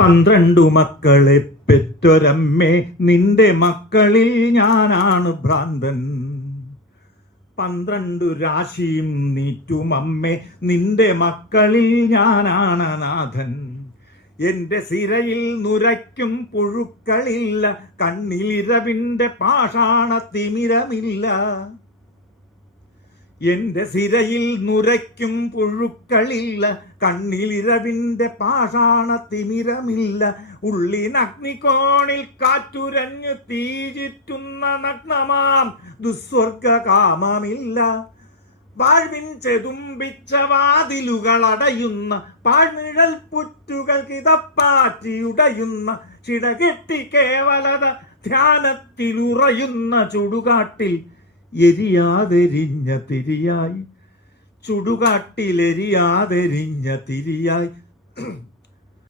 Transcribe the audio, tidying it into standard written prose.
12 മക്കളെ പെറ്റൊരമ്മേ, നിന്റെ മക്കളിൽ ഞാനാണ് ഭ്രാന്തൻ. 12 രാശിയും നീറ്റുമമ്മേ, നിന്റെ മക്കളിൽ ഞാനാണ് നാഥൻ. എന്റെ സിരയിൽ നുരയ്ക്കും പുഴുക്കളില്ല, കണ്ണിലിരവിന്റെ പാഷാണത്തിമിരമില്ല. എന്റെ സിരയിൽ നുരയ്ക്കും പുഴുക്കളില്ല, കണ്ണിലിരവിന്റെ പാഷാണത്തിമിരമില്ല. ഉള്ളിനഗ്നികോണിൽ കാറ്റുരഞ്ഞു തീചിറ്റുന്ന നഗ്നമാം ദുസ്വർഗ കാമമില്ല. വാഴ്വിൻ ചെതുമ്പിച്ച വാതിലുകൾ അടയുന്ന പാഴ്നിഴൽ പുറ്റുകൾ കിതപ്പാറ്റിയുടയുന്ന ചിടകെട്ടി കേവലത ധ്യാനത്തിലുറയുന്ന ചുടുകാട്ടിൽ എരിയാതെരിഞ്ഞ തിരിയായി, ചുടുകാട്ടിലെരിയാതെരിഞ്ഞ തിരിയായി